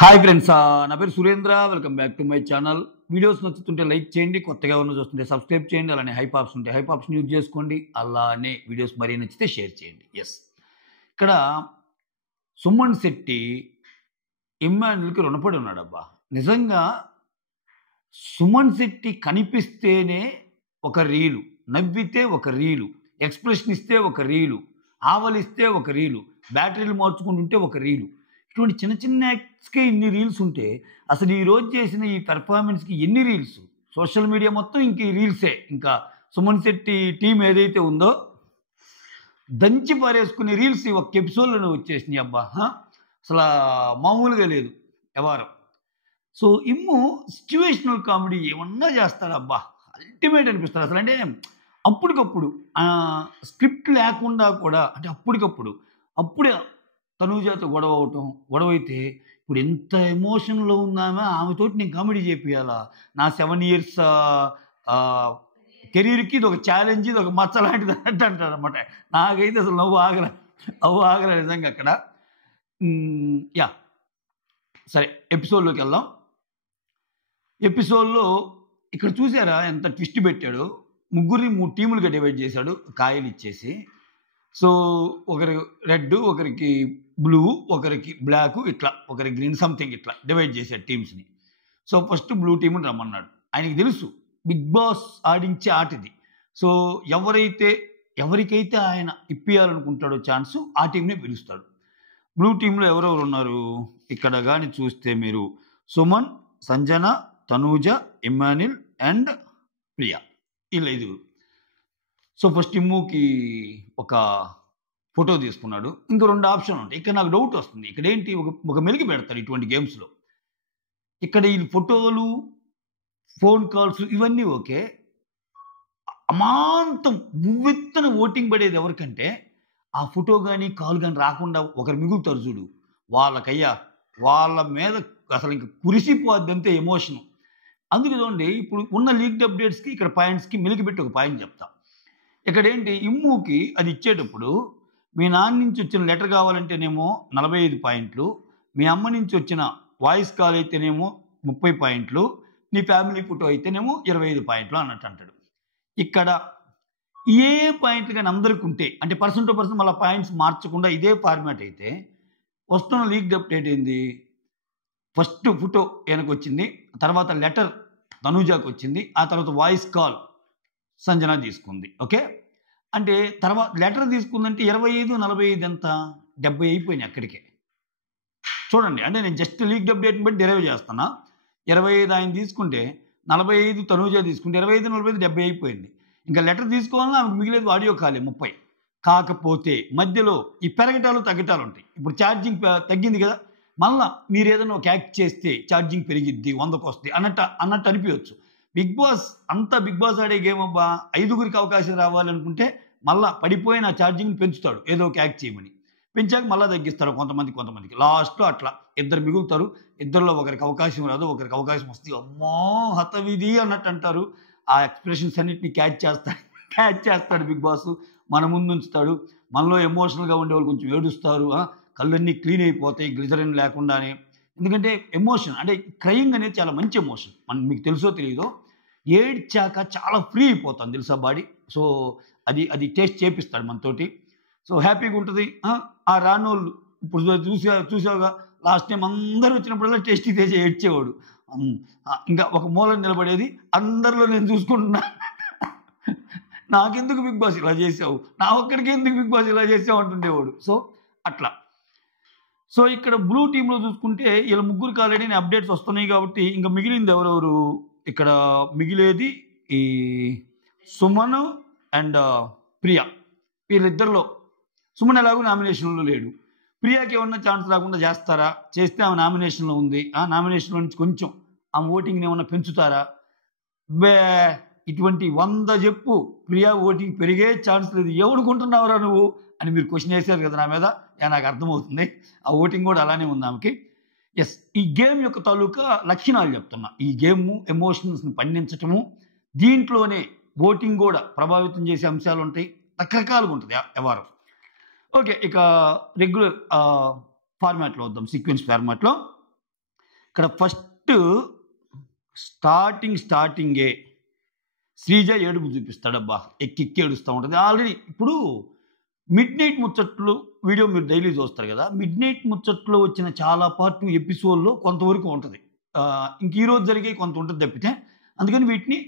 Hi friends, నా పేరు Surendra. Welcome back to my channel. Videos నచ్చుతుంటే లైక్ చేయండి, కొత్తగా ఉన్న చూస్తుంటే సబ్స్క్రైబ్ చేయండి. అలానే హైప్ ఆప్స్ ఉంటే హైప్ ఆప్షన్ యూజ్ చేసుకోండి. అలానే వీడియోస్ మరీ నచ్చితే షేర్ చేయండి. ఎస్, ఇక్కడ సుమన్ శెట్టి ఇమ్మాన్యుల్కి రుణపడి ఉన్నాడబ్బా. నిజంగా సుమన్ శెట్టి కనిపిస్తేనే ఒక రీలు, నవ్వితే ఒక రీలు, ఎక్స్ప్రెషన్ ఇస్తే ఒక రీలు, ఆవలిస్తే ఒక రీలు, బ్యాటరీలు మార్చుకుంటుంటే ఒక రీలు. ఇటువంటి చిన్న చిన్న యాక్ట్స్కే ఇన్ని రీల్స్ ఉంటే అసలు ఈ రోజు చేసిన ఈ పెర్ఫార్మెన్స్కి ఎన్ని రీల్స్? సోషల్ మీడియా మొత్తం ఇంక ఈ రీల్సే. ఇంకా సుమన్ శెట్టి టీం ఏదైతే ఉందో దంచి పారేసుకునే రీల్స్ ఈ ఒక్క ఎపిసోడ్లోనే వచ్చేసినాయి అబ్బా. అసలు మామూలుగా లేదు వ్యవహారం. సో ఇమ్ము సిచ్యువేషనల్ కామెడీ ఏమన్నా చేస్తాడబ్బా, అల్టిమేట్ అనిపిస్తాడు అసలు. అంటే అప్పటికప్పుడు స్క్రిప్ట్ లేకుండా కూడా, అంటే అప్పుడే తనూజాతో గొడవ అవటం, గొడవ అయితే ఇప్పుడు ఎంత ఎమోషన్లో ఉందామా, ఆమెతోటి నేను కామెడీ చేపియాలా? నా 7 years కెరీర్కి ఇది ఒక ఛాలెంజ్, ఇది ఒక మచ్చ లాంటిది అంటే అంటాడు అనమాట. నాకైతే అసలు నవ్వు ఆగల నిజంగా అక్కడ. యా, సరే ఎపిసోడ్లోకి వెళ్దాం. ఎపిసోడ్లో ఇక్కడ చూసారా ఎంత ట్విస్ట్ పెట్టాడు? ముగ్గురిని 3 టీములుగా డివైడ్ చేశాడు కాయలు ఇచ్చేసి. సో ఒకరి రెడ్, ఒకరికి బ్లూ, ఒకరికి బ్లాక్, ఇట్లా ఒకరికి గ్రీన్, సంథింగ్ ఇట్లా డివైడ్ చేశాడు టీమ్స్ని. సో ఫస్ట్ బ్లూ టీమ్ని రమ్మన్నాడు. ఆయనకి తెలుసు బిగ్ బాస్ ఆడించే ఆట ఇది. సో ఎవరికైతే ఆయన ఇప్పియాలనుకుంటాడో ఛాన్సు ఆ టీంనే పిలుస్తాడు. బ్లూ టీంలో ఎవరెవరు ఉన్నారు ఇక్కడ కానీ చూస్తే మీరు, సుమన్, సంజన, తనూజ, ఇమ్మాన్యుల్ అండ్ ప్రియా, వీళ్ళు 5. సో ఫస్ట్ ఇమ్ముకి ఒక ఫోటో తీసుకున్నాడు. ఇంకా 2 ఆప్షన్లు ఉంటాయి. ఇక్కడ నాకు డౌట్ వస్తుంది, ఇక్కడ ఏంటి ఒక మెలిగి పెడతాడు ఇటువంటి గేమ్స్లో. ఇక్కడ ఈ ఫోటోలు, ఫోన్ కాల్స్ ఇవన్నీ ఓకే. అమాంతం ఉవ్వెత్తున ఓటింగ్ పడేది ఎవరికంటే ఆ ఫోటో కానీ కాల్ కానీ రాకుండా ఒకరు మిగులుతారు చూడు, వాళ్ళ మీద అసలు ఇంకా కురిసిపోద్ది అంతే ఎమోషను. అందుకే చూడండి, ఇప్పుడు ఉన్న లీక్డ్ అప్డేట్స్కి ఇక్కడ పాయింట్స్కి మెలిగి పెట్టి ఒక పాయింట్ చెప్తా. ఇక్కడ ఏంటి, ఇమ్ముకి అది ఇచ్చేటప్పుడు మీ నాన్న నుంచి వచ్చిన లెటర్ కావాలంటేనేమో 45 పాయింట్లు, మీ అమ్మ నుంచి వచ్చిన వాయిస్ కాల్ అయితేనేమో 30 పాయింట్లు, నీ ఫ్యామిలీ ఫోటో అయితేనేమో 25 పాయింట్లు అన్నట్టు అంటాడు. ఇక్కడ ఏ పాయింట్లు కానీ అందరికి ఉంటే, అంటే పర్సన్ టు పర్సన్ మళ్ళీ పాయింట్స్ మార్చకుండా ఇదే ఫార్మాట్ అయితే వస్తున్న లీక్డ్ అప్డేట్ ఏంది, ఫస్ట్ ఫోటో ఈయనకు వచ్చింది, తర్వాత లెటర్ తనూజాకు వచ్చింది, ఆ తర్వాత వాయిస్ కాల్ సంజన తీసుకుంది. ఓకే, అంటే తర్వాత లెటర్ తీసుకుందంటే 25, 45 ఎంత, 70 అయిపోయినాయి అక్కడికే. చూడండి, అంటే నేను జస్ట్ లీక్డ్ అప్డేట్ని బట్టి డెరైవ్ చేస్తున్నా. 25 ఆయన తీసుకుంటే 45 తనూజా తీసుకుంటే 25, 45, 70 అయిపోయింది. ఇంకా లెటర్ తీసుకోవాలన్నా ఆమెకు మిగిలేదు ఆడియో కాలే 30. కాకపోతే మధ్యలో ఈ పెరగటాలు తగ్గటాలు ఉంటాయి. ఇప్పుడు ఛార్జింగ్ తగ్గింది కదా, మళ్ళీ మీరు ఏదైనా ఒక యాక్ట్ చేస్తే ఛార్జింగ్ పెరిగిద్ది, 100కి వస్తుంది అన్నట్టు అనిపించవచ్చు. బిగ్ బాస్ ఆడే గేమ్ అబ్బా, 5గురికి అవకాశం రావాలనుకుంటే మళ్ళీ పడిపోయిన ఛార్జింగ్ పెంచుతాడు, ఏదో ఒక యాక్ట్ చేయమని. పెంచాక మళ్ళీ తగ్గిస్తారు కొంతమందికి. లాస్ట్లో అట్లా 2 మిగులుతారు. 2లో ఒకరికి అవకాశం రాదు, ఒకరికి అవకాశం వస్తుంది. అమ్మో హతవిధి అన్నట్టు అంటారు. ఆ ఎక్స్ప్రెషన్స్ అన్నిటిని క్యాచ్ చేస్తాడు బిగ్ బాస్. మన ముందు ఉంచుతాడు. మనలో ఎమోషనల్గా ఉండే వాళ్ళు కొంచెం ఏడుస్తారు, కళ్ళన్నీ క్లీన్ అయిపోతాయి గ్లిజరిన్ లేకుండానే. ఎందుకంటే ఎమోషన్ అంటే క్రయింగ్ అనేది చాలా మంచి ఎమోషన్. మీకు తెలుసో తెలియదో, ఏడ్చాక చాలా ఫ్రీ అయిపోతాం తెలుసా బాడీ. సో అది టేస్ట్ చేపిస్తాడు మనతోటి. సో హ్యాపీగా ఉంటుంది. ఆ రానోళ్ళు ఇప్పుడు చూసావుగా, లాస్ట్ టైం అందరూ వచ్చినప్పుడల్లా టేస్టీ తెచ్చి ఏడ్చేవాడు. ఇంకా ఒక మూల నిలబడేది, అందరిలో నేను చూసుకుంటున్నా, నాకెందుకు బిగ్ బాస్ ఇలా చేసావు, నా ఒక్కడికి ఎందుకు బిగ్ బాస్ ఇలా చేసావు అంటుండేవాడు. సో అట్లా. సో ఇక్కడ బ్లూ టీంలో చూసుకుంటే వీళ్ళ ముగ్గురికి ఆల్రెడీ అప్డేట్స్ వస్తున్నాయి కాబట్టి ఇంకా మిగిలింది ఎవరెవరు, ఇక్కడ మిగిలేది ఈ సుమన్ అండ్ ప్రియా. వీళ్ళిద్దరిలో సుమన్ ఎలాగో నామినేషన్లో లేడు. ప్రియాకి ఏమన్నా ఛాన్స్ రాకుండా చేస్తారా? చేస్తే ఆమె నామినేషన్లో ఉంది. ఆ నామినేషన్లో నుంచి కొంచెం ఆమె ఓటింగ్ని ఏమన్నా పెంచుతారా? ఇటువంటి 100 చెప్పు, ప్రియా ఓటింగ్ పెరిగే ఛాన్స్ లేదు, ఎవడుకుంటున్నావురా నువ్వు అని మీరు క్వశ్చన్ వేశారు కదా నా మీద. నాకు అర్థమవుతుంది, ఆ ఓటింగ్ కూడా అలానే ఉంది ఆమెకి. ఎస్, ఈ గేమ్ యొక్క తాలూకా లక్షణాలు చెప్తున్నా. ఈ గేమ్ ఎమోషన్స్ని పండించటము, దీంట్లోనే ఓటింగ్ కూడా ప్రభావితం చేసే అంశాలు ఉంటాయి, రకరకాలుగా ఉంటుంది వ్యవహారం. ఓకే, ఇక రెగ్యులర్ ఫార్మాట్లో వద్దాం, సీక్వెన్స్ ఫార్మాట్లో. ఇక్కడ ఫస్ట్ స్టార్టింగే శ్రీజ ఏడుపు చూపిస్తాడబ్బా, ఎక్కి ఏడుస్తూ ఉంటుంది. ఆల్రెడీ ఇప్పుడు మిడ్ నైట్ ముచ్చట్లు వీడియో మీరు డైలీ చూస్తారు కదా, మిడ్ నైట్ ముచ్చట్లో వచ్చిన చాలా పార్ట్ ఎపిసోడ్లో కొంతవరకు ఉంటుంది, ఇంక ఈరోజు జరిగే కొంత ఉంటుంది తప్పితే. అందుకని వీటిని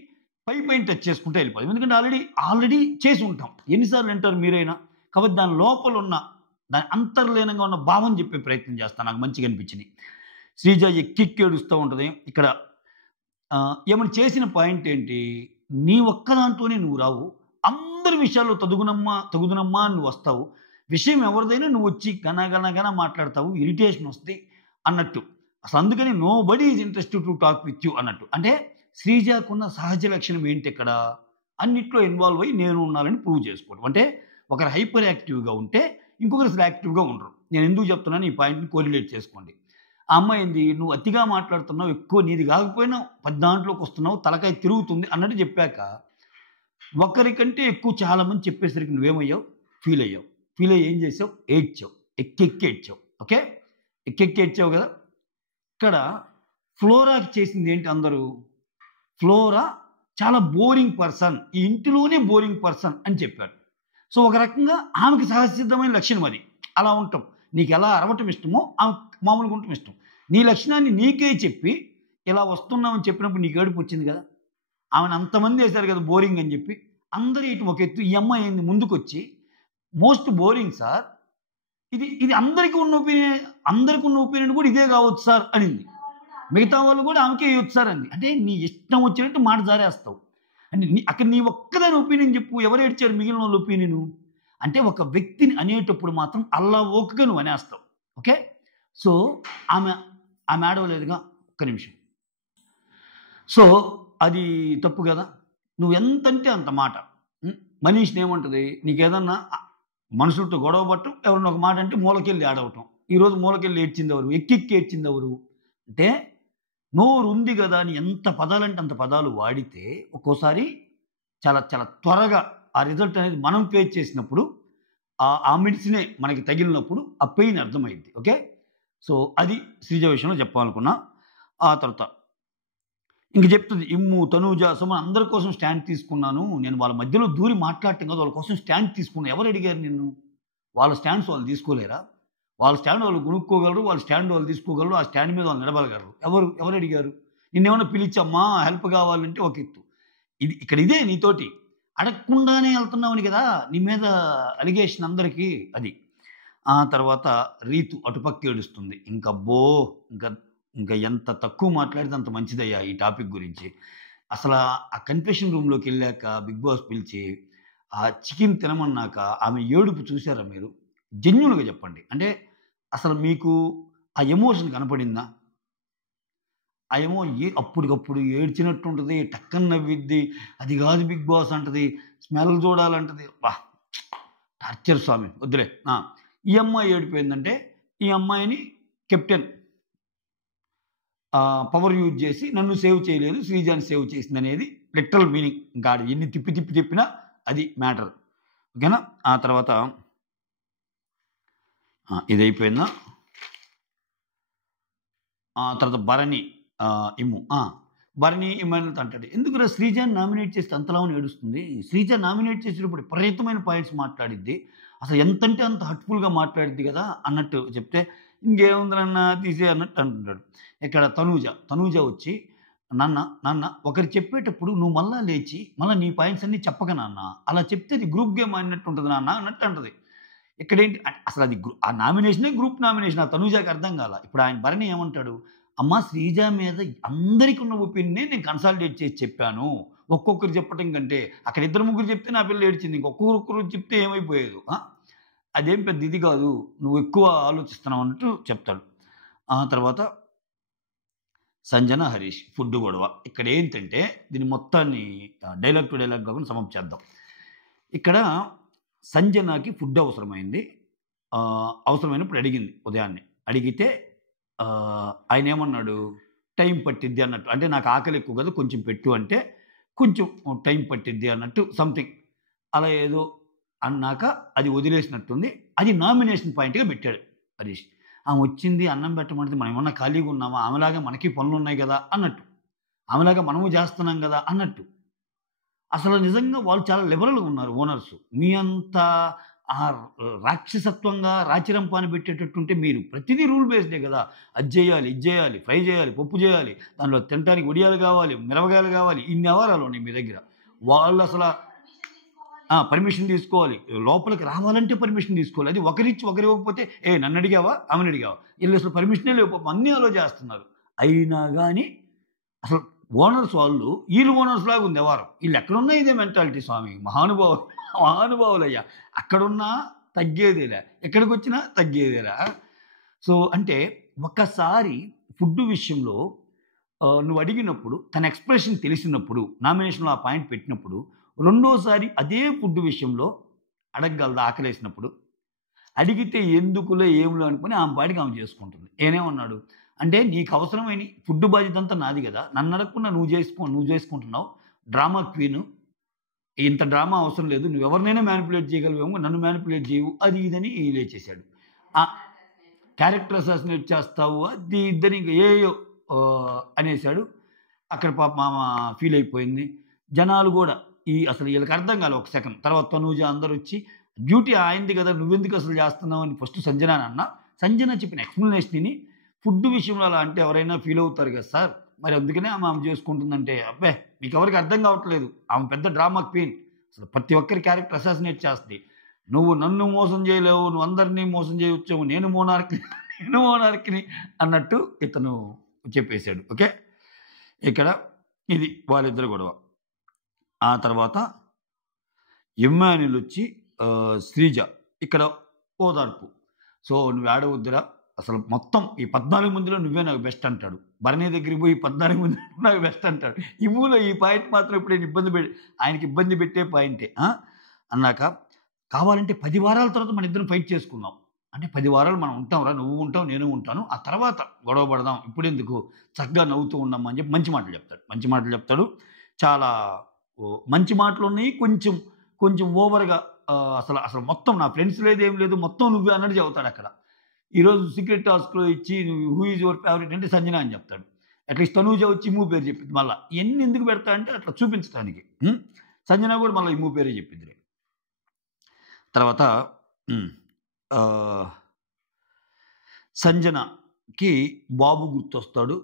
పైన టచ్ చేసుకుంటే వెళ్ళిపోదు, ఎందుకంటే ఆల్రెడీ చేసి ఉంటాం. ఎన్నిసార్లు వింటారు మీరైనా? కాబట్టి దాని లోపల ఉన్న దాని అంతర్లీనంగా ఉన్న భావం చెప్పే ప్రయత్నం చేస్తాను, నాకు మంచిగా అనిపించింది. శ్రీజ ఎక్కి ఏడుస్తూ ఉంటుంది. ఇక్కడ ఏమైనా చేసిన పాయింట్ ఏంటి, నీ ఒక్క దాంట్లోనే నువ్వు రావు, అందరి విషయాల్లో తగుదునమ్మా నువ్వు వస్తావు, విషయం ఎవరిదైనా నువ్వు వచ్చి గన మాట్లాడతావు, ఇరిటేషన్ వస్తుంది అన్నట్టు. అసలు అందుకని nobody is interested to talk with you అన్నట్టు. అంటే శ్రీజాకున్న సహజ లక్షణం ఏంటి, ఇక్కడ అన్నిట్లో ఇన్వాల్వ్ అయ్యి నేను ఉన్నానని ప్రూవ్ చేసుకోవడం. అంటే ఒకరు హైపర్ యాక్టివ్గా ఉంటే ఇంకొకరు అసలు యాక్టివ్గా ఉండరు. నేను ఎందుకు చెప్తున్నాను, ఈ పాయింట్ని కోరిలేట్ చేసుకోండి. ఆ అమ్మాయి ఏంది, నువ్వు అతిగా మాట్లాడుతున్నావు, ఎక్కువ నీది కాకపోయినా దాంట్లోకి వస్తున్నావు, తలకాయ తిరుగుతుంది అన్నట్టు చెప్పాక ఒకరికంటే ఎక్కువ చాలామంది చెప్పేసరికి నువ్వేమయ్యావు, ఫీల్ అయ్యి ఏం చేసావు, ఏడ్చావు, ఎక్కి ఏడ్చావు. ఓకే, ఎక్కి ఏడ్చావు కదా. ఇక్కడ ఫ్లోరాకి చేసింది ఏంటి, అందరూ ఫ్లోరా చాలా బోరింగ్ పర్సన్, ఈ ఇంటిలోనే బోరింగ్ పర్సన్ అని చెప్పాడు. సో ఒక రకంగా ఆమెకి సహజసిద్ధమైన లక్షణం అది, అలా ఉంటాం. నీకు ఎలా అరవటం ఇష్టమో ఆమె మామూలుగా ఉండటం ఇష్టం. నీ లక్షణాన్ని నీకే చెప్పి ఇలా వస్తున్నామని చెప్పినప్పుడు నీకు ఏడుపు వచ్చింది కదా. ఆమెను అంతమంది వేశారు కదా బోరింగ్ అని చెప్పి, అందరూ ఇటు ఒక ఎత్తు. ఈ అమ్మాయి ఏంది ముందుకు వచ్చి మోస్ట్ బోరింగ్ సార్, ఇది అందరికీ ఉన్న ఒపీనియన్ కూడా ఇదే కావచ్చు సార్ అనింది. మిగతా వాళ్ళు కూడా ఆమెకే ఇవ్వచ్చు సార్ అంది. అంటే నీ ఇష్టం వచ్చినట్టు మాట జారేస్తావు. అంటే అక్కడ నీ ఒక్కదాని ఒపీనియన్ చెప్పు, ఎవరు ఏడ్చారు మిగిలిన వాళ్ళ ఒపీనియను. అంటే ఒక వ్యక్తిని అనేటప్పుడు మాత్రం అల్లా ఓకగా నువ్వు అనేస్తావు. ఓకే, సో ఆమె ఆడవలేదుగా, ఒక్క నిమిషం. సో అది తప్పు కదా. నువ్వు ఎంతంటే అంత మాట. మనీష్ని ఏమంటుంది, నీకేదన్నా మనుషులతో గొడవ పట్టడం, ఎవరన్నా ఒక మాట అంటే మూలకెళ్ళి ఆడవటం. ఈరోజు మూలకెళ్ళి ఏడ్చింది ఎవరు, ఎక్కి ఏడ్చింది ఎవరు అంటే, నోరు ఉంది కదా అని ఎంత పదాలంటే అంత పదాలు వాడితే ఒక్కోసారి చాలా చాలా త్వరగా ఆ రిజల్ట్ అనేది మనం ఫేస్ చేసినప్పుడు, ఆ మెడిసినే మనకి తగిలినప్పుడు ఆ పెయిన్ అర్థమైంది. ఓకే, సో అది శ్రీజ విషయంలో చెప్పాలనుకున్నా. ఆ తర్వాత ఇంక చెప్తుంది, ఇమ్ము, తనూజ, సుమ అందరి కోసం స్టాండ్ తీసుకున్నాను. నేను వాళ్ళ మధ్యలో దూరి మాట్లాడటం కాదు, వాళ్ళ కోసం స్టాండ్ తీసుకున్నాను. ఎవరు అడిగారు నిన్ను? వాళ్ళ స్టాండ్స్ వాళ్ళు తీసుకోలేరా? వాళ్ళ స్టాండ్ వాళ్ళు కొనుక్కోగలరు, వాళ్ళ స్టాండ్ వాళ్ళు తీసుకోగలరు, ఆ స్టాండ్ మీద వాళ్ళు నిలబడగలరు. ఎవరు అడిగారు? నిన్నేమన్నా పిలిచమ్మా హెల్ప్ కావాలంటే ఒక ఎత్తు. ఇక్కడ ఇదే నీతోటి అడగకుండానే వెళ్తున్నావని కదా నీ మీద అలిగేషన్ అందరికీ. అది ఆ తర్వాత రీతు అటుపక్క ఏడుస్తుంది. ఇంకా ఎంత తక్కువ మాట్లాడితే అంత మంచిదయ్యా ఈ టాపిక్ గురించి. అసలు ఆ కన్ఫెషన్ రూమ్లోకి వెళ్ళాక బిగ్ బాస్ పిలిచి ఆ చికెన్ తినమన్నాక ఆమె ఏడుపు చూసారా మీరు? జెన్యూన్గా చెప్పండి. అంటే అసలు మీకు ఆ ఎమోషన్ కనపడిందా? ఆ అప్పటికప్పుడు ఏడ్చినట్టు ఉంటుంది, టక్కన నవ్విద్ది, అది కాదు బిగ్ బాస్ అంటది, స్మెల్ చూడాలంటది. వా టార్చర్ స్వామి, వద్దులే. ఈ అమ్మాయి ఏడిపోయిందంటే ఈ అమ్మాయిని కెప్టెన్ పవర్ యూజ్ చేసి నన్ను సేవ్ చేయలేదు, శ్రీజాని సేవ్ చేసింది అనేది లిటరల్ మీనింగ్. ఇంకా ఎన్ని తిప్పినా అది మ్యాటర్. ఓకేనా? ఆ తర్వాత ఇది అయిపోయిందా? ఆ తర్వాత భరణి ఇమ్మానుయల్ అంటాడు, ఎందుకురా శ్రీజాని నామినేట్ చేస్తే అంతలామని ఏడుస్తుంది? శ్రీజ నామినేట్ చేసేటప్పుడు విపరీతమైన పాయింట్స్ మాట్లాడిద్ది, అసలు ఎంతంటే అంత హర్ట్ఫుల్గా మాట్లాడిద్ది కదా అన్నట్టు చెప్తే, ఇంకేముందరన్నా తీసే అన్నట్టు అంటున్నాడు. ఇక్కడ తనూజ వచ్చి, నాన్న ఒకరు చెప్పేటప్పుడు నువ్వు మళ్ళా లేచి మళ్ళీ నీ పాయింట్స్ అన్నీ చెప్పక నాన్న, అలా చెప్తే అది గ్రూప్ గేమ్ అన్నట్టు ఉంటుంది నాన్న అన్నట్టు అంటుంది. ఇక్కడేంటి అసలు అది ఆ నామినేషనే గ్రూప్ నామినేషన్. ఆ తనూజకి అర్థం కాల. ఇప్పుడు ఆయన భరణి ఏమంటాడు, అమ్మ శ్రీజ మీద అందరికీ ఉన్న ఒపీనియన్ నేను కన్సాలిడేట్ చేసి చెప్పాను, ఒక్కొక్కరు చెప్పటం కంటే అక్కడ 2-3 చెప్తే నా పిల్ల ఏడ్చింది, ఇంకొకరు చెప్తే ఏమైపోయేది, అదేం పెద్ద ఇది కాదు, నువ్వు ఎక్కువ ఆలోచిస్తున్నావు అన్నట్టు చెప్తాడు. ఆ తర్వాత సంజన హరీష్ ఫుడ్ గొడవ. ఇక్కడ ఏంటంటే దీన్ని మొత్తాన్ని డైలాగ్ టు డైలాగ్ కాకుండా సమాప్తి చేద్దాం. ఇక్కడ సంజనకి ఫుడ్ అవసరమైనప్పుడు అడిగింది, ఉదయాన్నే అడిగితే ఆయన ఏమన్నాడు, టైం పట్టిద్ది అన్నట్టు. అంటే నాకు ఆకలి ఎక్కువ కదా కొంచెం పెట్టు అంటే, కొంచెం టైం పట్టిద్ది అన్నట్టు సంథింగ్ అలా ఏదో అన్నాక అది వదిలేసినట్టుంది. అది నామినేషన్ పాయింట్గా పెట్టాడు హరీష్. ఆమె వచ్చింది అన్నం పెట్టమంటే మనం ఏమన్నా ఖాళీగా ఉన్నామా? ఆమెలాగా మనకి పనులున్నాయి గదా! అన్నట్టు. ఆమెలాగా మనము చేస్తున్నాం గదా! అన్నట్టు. అసలు నిజంగా వాళ్ళు చాలా లిబరల్‌గా ఉన్నారు ఓనర్సు. మీ అంత రాక్షసత్వంగా రాచిరంపాన పెట్టేటట్టుంటే మీరు ప్రతిదీ రూల్ బేస్డే గదా! అది జేయాలి, ఇది జేయాలి, ఫ్రై జేయాలి, పప్పు జేయాలి, దాంట్లో తినటానికి వడియాలు గావాలి, మిరపకాయలు గావాలి, ఇన్ని వ్యవహారాలున్నాయి మీ దగ్గర. వాళ్ళసల పర్మిషన్ తీసుకోవాలి. లోపలికి రావాలంటే పర్మిషన్ తీసుకోవాలి. అది ఒకరిచ్చి ఒకరివ్వకపోతే, నన్నడిగావా? ఆమెనడిగావా? ఈళ్ళసలు పర్మిషనే లేవు పాపం అన్నీ అలో జేస్తున్నారు. అయినా గాని అసలు ఓనర్స్ వాళ్ళు ఈళ్ళు ఓనర్స్ లాగా ఉంది వ్యవహారం. ఈళ్ళెక్కడున్నా ఇదే మెంటాలిటీ స్వామి. మహానుభావులయ్యా. అక్కడున్నా తగ్గేదేలే. ఎక్కడికొచ్చినా తగ్గేదేలా. సో, అంటే ఒక్కసారి ఫుడ్డు విషయంలో నువ్వడిగినప్పుడు తన ఎక్స్‌ప్రెషన్ తెలిసినప్పుడు, నామినేషన్‌లో ఆ పాయింట్ పెట్టినప్పుడు, రెండోసారి అదే ఫుడ్డు విషయంలో అడగగలదా ఆకలేసినప్పుడు? అడిగితే ఎందుకులే ఏంలే అనుకుని ఆమె పాటికి ఆమె చేసుకుంటుంది. ఈయనేమన్నాడు, అంటే నీకవసరమైన ఫుడ్ బాధ్యతంతా నాది గదా! నన్నడగకుండా నువ్వు జేసుకుంటున్నావు. Drama queen. ఇంత డ్రామా అవసరం లేదు. నువ్వెవరినైనా మ్యానిప్యులేట్ చేయగలివేమో నన్ను మ్యానిప్యులేట్ చేయవు. అది ఇదని లేచేశాడు. ఆహ్, క్యారెక్టర్ అసాసినేట్ చేస్తావు అది ఇదని ఇంక ఏయేయో అనేసాడు. అక్కడ పాపం ఆమ ఫీలయిపోయింది. జనాలు గూడా అసలు ఈళ్ళకి అర్థం కాలే ఒక సెకన్. తర్వాత తనూజ అందరొచ్చి డ్యూటీ ఆయనది గదా! నువ్వెందుకు అసలు జేస్తున్నావు అని ఫస్ట్ సంజనానన్నా. సంజన చెప్పిన ఎక్స్‌ప్లనేషన్ ఇని ఫుడ్ విషయంలో అలా అంటే ఎవరైనా ఫీల్ అవుతారు గదా సార్! మరి అందుకనే ఆమె చేసుకుంటుందంటే, అబ్బే! మీకెవరికీ అర్థం కావట్లేదు. ఆమె పెద్ద డ్రామా క్వీన్. అసలు ప్రతి ఒక్కరి క్యారెక్టర్ అసాసినేట్ చేస్తది. నువ్వు నన్ను మోసం చేయలేవు. నువ్వు అందరిని మోసం చేయొచ్చేమో. నేను మోనార్క్‌ని నేను మోనార్క్‌ని అన్నట్టు ఇతను చెప్పేసాడు. ఓకే. ఇక్కడ ఇది వాళ్ళిద్దరి గొడవ. ఆ తర్వాత ఇమ్మాన్యుయలొచ్చి శ్రీజ ఇక్కడ ఓదార్పు. సో, "నువ్వేడవద్దురా! అసలు మొత్తం ఈ 14 మందిలో నువ్వే నాకు బెస్ట్" అంటాడు. భరణి దగ్గరికి పోయి 14 మందిలో నాకు బెస్ట్ అంటాడు. ఇవ్వులో ఈ పాయింట్ మాత్రం ఎప్పుడైనా ఆయనకి ఇబ్బంది పెట్టే పాయింటే. అన్నాక కావాలంటే 10 వారాల తర్వాత మనిద్దరం ఫైట్ చేసుకుందాం. అంటే 10 వారాలు మనం ఉంటాంరా! నువ్వు ఉంటావు, నేను ఉంటాను. ఆ తర్వాత గొడవ పడదాం. ఇప్పుడెందుకు చక్కగా నవ్వుతూ ఉందాం అని చెప్పి మంచి మాటలు చెప్తాడు. మంచి మాటలు చెప్తాడు. చాలా మంచి మాటలున్నాయి. కొంచెం కొంచెం ఓవర్‌గా అసలు మొత్తం నా ఫ్రెండ్స్ లేదు, ఏం లేదు. మొత్తం నువ్వే అన్నట్టు చెబుతాడక్కడ. ఈరోజు సీక్రెట్ టాస్క్‌లో ఇచ్చి హూ ఈజ్ యువర్ ఫేవరెట్ అంటే సంజన అని చెప్తాడు. అట్‌లీస్ట్ తనూజ వచ్చి ఇమ్ము పేరు చెప్పింది మళ్ళా. ఇయన్నీ ఎందుకు పెడతా అంటే అట్లా చూపించటానికి. సంజన కూడా మళ్ళా ఇమ్ము పేరే చెప్పిందిలే. తర్వాత సంజనకి బాబు గుర్తొస్తాడు.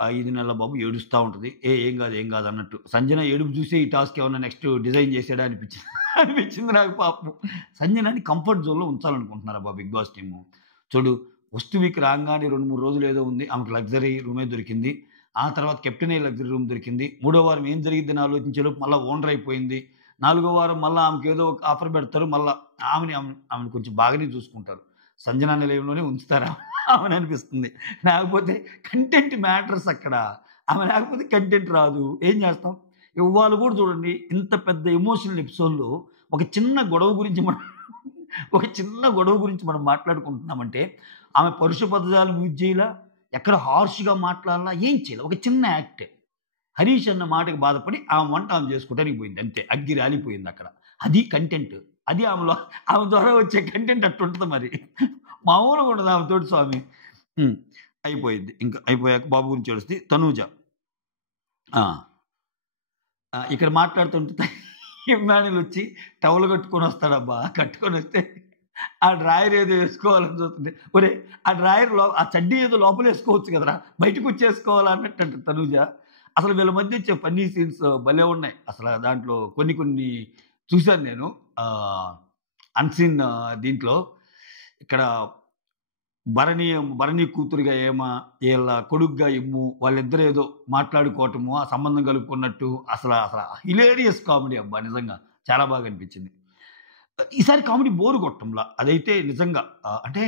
ఆ 5 నెలల బాబు ఏడుస్తా ఉంటది. ఏం గాదు, ఏం గాదు అన్నట్టు. సంజన ఏడుపు చూసే ఈ టాస్క్ ఏమన్నా నెక్స్ట్ డిజైన్ చేసాడా అనిపించింది నాకు పాపం. సంజనని కంఫర్ట్ జోన్‌లో ఉంచాలనుకుంటున్నారబ్బా బిగ్ బాస్ టీము. చూడు ఫస్ట్ వీక్ రాంగానే 2, 3 రోజులు ఏదో ఉంది. ఆమెకు లగ్జరీ రూమే దొరికింది. ఆ తర్వాత కెప్టెనే లగ్జరీ రూమ్ దొరికింది. మూడో వారం ఏం జరిగిద్దని ఆలోచించేలోపు మళ్ళా ఓనర్ అయిపోయింది. నాలుగో వారం మళ్ళా ఆమెకేదో ఒక ఆఫర్ పెడతారు. మళ్ళా ఆమెని కొంచెం బాగానే చూసుకుంటారు. సంజన నిలయంలోనే ఉంచుతారా ఆమెని అనిపిస్తుంది. లేకపోతే కంటెంట్ మ్యాటర్స్ అక్కడ. ఆమె లేకపోతే కంటెంట్ రాదు. ఏం చేస్తాం? ఇవాళ కూడా చూడండి ఇంత పెద్ద ఎమోషనల్ ఎపిసోడ్‌లో ఒక చిన్న గొడవ గురించి మనం మాట్లాడుకుంటున్నామంటే ఆమె పరుష పదజాలం యూజ్ చేయలా, ఎక్కడ హార్ష్‌గా మాట్లాడలా, ఏం చేయలా. ఒక చిన్న యాక్టే. హరీష్ అన్న మాటకి బాధపడి ఆమె వంట ఆమె చేసుకోవటానికి పోయింది అంతే. అగ్గి రాలిపోయిందక్కడ. అది కంటెంట్. అది ఆమె ద్వారా వచ్చే కంటెంట్ అట్టుంటది మరి. మామూలుగా ఉండదు ఆమెతోటి స్వామి. అయిపోయిద్ది. ఇంకా అయిపోయాక బాబు గురించి ఏడుస్తది. తనూజ. ఆ! ఇక్కడ మాట్లాడుతుంటే ఇమ్మాన్యుయలొచ్చి టవల్ కట్టుకొనొస్తాడబ్బా! కట్టుకొనొస్తే ఆ డ్రాయర్ ఏదో ఏసుకోవాలని చూస్తుంటే, ఒరేయ్! ఆ డ్రాయర్ ఆ చడ్డీ ఏదో లోపలేసుకోవచ్చు కదరా! బయటకొచ్చేసుకోవాలా అన్నట్టంటది తనూజ. అసలు వీళ్ళ మధ్య వచ్చే ఫన్నీ సీన్స్ భలే ఉన్నాయి. అసల దాంట్లో కొన్ని చూసాను నేను. అన్‌సీన్ దీంట్లో ఇక్కడ భరణి కూతురుగా ఈళ్ళ కొడుకుగా ఇమ్ము వాళ్ళిద్దరు ఏదో మాట్లాడుకోవటము, ఆ సంబంధం కలుపుకున్నట్టు అసల హిలేరియస్ కామెడీ అబ్బా! నిజంగా చాలా బాగా అనిపించింది. ఈసారి కామెడీ బోర్ కొట్టంలా. అదైతే నిజంగా అంటే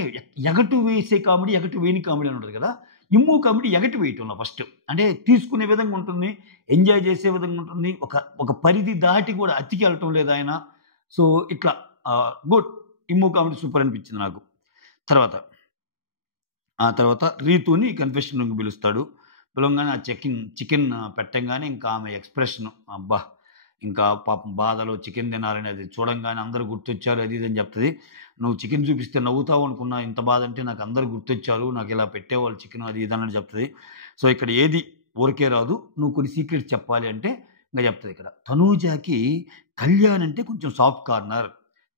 ఎగటు వేసే కామెడీ, ఎగటు వేయని కామెడీ అని ఉంటది కదా! ఇమ్ము కామెడీ ఎగటు వేయటంలా ఫస్ట్. అంటే తీసుకునే విధంగా ఉంటుంది. ఎంజాయ్ చేసే విధంగా ఉంటుంది. ఒక పరిధి దాటి కూడా అతికెళ్ళటం లేదాయన. సో, ఇట్లా గుడ్. ఇమ్ము కామెడీ సూపర్ అనిపించింది నాకు. ఆ తర్వాత రీతూని కన్ఫెషన్ రూమ్‌కి పిలుస్తాడు. పిలవంగానే ఆ చికెన్ పెట్టంగానే ఇంకా ఆమె ఎక్స్‌ప్రెషన్ అబ్బా! ఇంకా పాపం బాధలో చికెన్ తినాలని అది చూడంగానే అందరూ గుర్తొచ్చారు అది ఇది అని చెప్తది. నువ్వు చికెన్ చూపిస్తే నవ్వుతావు అనుకున్నా. ఇంత బాధ అంటే నాకు అందరూ గుర్తొచ్చారు. నాకిలా పెట్టేవాళ్ళు చికెను అది ఇది అన్నట్టు చెప్తది. సో, ఇక్కడ ఏది ఊరికే రాదు. నువ్వు కొన్ని సీక్రెట్స్ చెప్పాలి అంటే ఇంక చెప్తది ఇక్కడ. తనూజకి కళ్యాణ్ అంటే కొంచెం సాఫ్ట్ కార్నర్.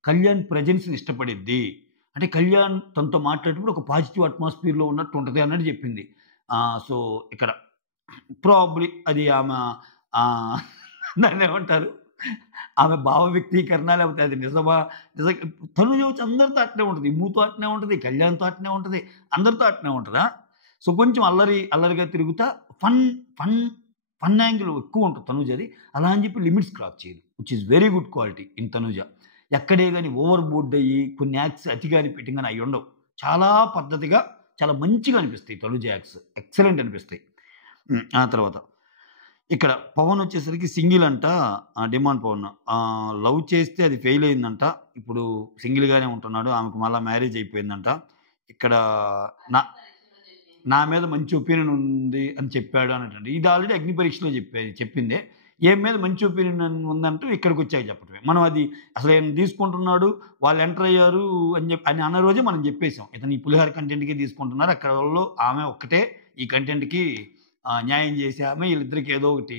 కళ్యాణ్ ప్రెజెన్స్‌ని ఇష్టపడిద్ది. అంటే కళ్యాణ్ తనతో మాట్లాడేటప్పుడు ఒక పాజిటివ్ అట్మాస్ఫియర్‌లో ఉన్నట్టు ఉంటది అన్నట్టు చెప్పింది. సో, ఇక్కడ ప్రాబబ్లీ అది ఆమె ఆహ్, దాన్నేమంటారు? ఆమె భావ వ్యక్తీకరణ లేకపోతే అది నిజమా? నిజంగా తనుజ వచ్చి అందరితో అట్నే ఉంటది. ఇమ్ముతో అట్నే ఉంటది. కళ్యాణ్‌తో అట్నే ఉంటది. అందరితో అట్నే ఉంటదా? సో, కొంచెం అల్లరిగా తిరుగుతా ఫన్ ఫన్ ఫన్ యాంగిల్ ఎక్కువ ఉంటది తనూజది. అలా అని చెప్పి లిమిట్స్ క్రాస్ చేయదు. Which is very good quality in Tanuja. ఎక్కడే గాని ఓవర్ బోర్డ్ అయ్యి కొన్ని యాక్ట్స్ అతిగా అనిపించడం గాని అయ్యుండవు. చాలా పద్ధతిగా, చాలా మంచిగా అనిపిస్తాయి తనూజ యాక్ట్స్. ఎక్సలెంట్ అనిపిస్తాయి. ఆ తర్వాత ఇక్కడ పవన్ వచ్చేసరికి సింగిల్ అంట. డిమాండ్ పవన్. లవ్ చేస్తే అది ఫెయిల్ అయిందంట. ఇప్పుడు సింగిల్‌గానే ఉంటున్నాడు. ఆమెకు మళ్ళా మ్యారేజ్ అయిపోయిందంట. ఇక్కడ నా నా మీద మంచి ఒపీనియన్ ఉంది అని చెప్పాడు అన్నట్టండి. ఇది ఆల్రెడీ అగ్ని పరీక్షలో చెప్పిందే. ఈమె మీద మంచి ఒపీనియన్ ఉందంటూ ఇక్కడికొచ్చాక చెప్పటమే. మనం అది అసలు ఈయన తీసుకుంటున్నాడు, వాళ్ళు ఎంటర్ అయ్యారు అని అన్న రోజే మనం చెప్పేసాం. ఇతను ఈ పులిహోర కంటెంట్‌కే తీసుకుంటున్నారు. అక్కడోళ్ళు ఆమె ఒక్కటే ఈ కంటెంట్‌కి న్యాయం చేసే ఆమె. వీళ్ళిద్దరికి ఏదో ఒకటి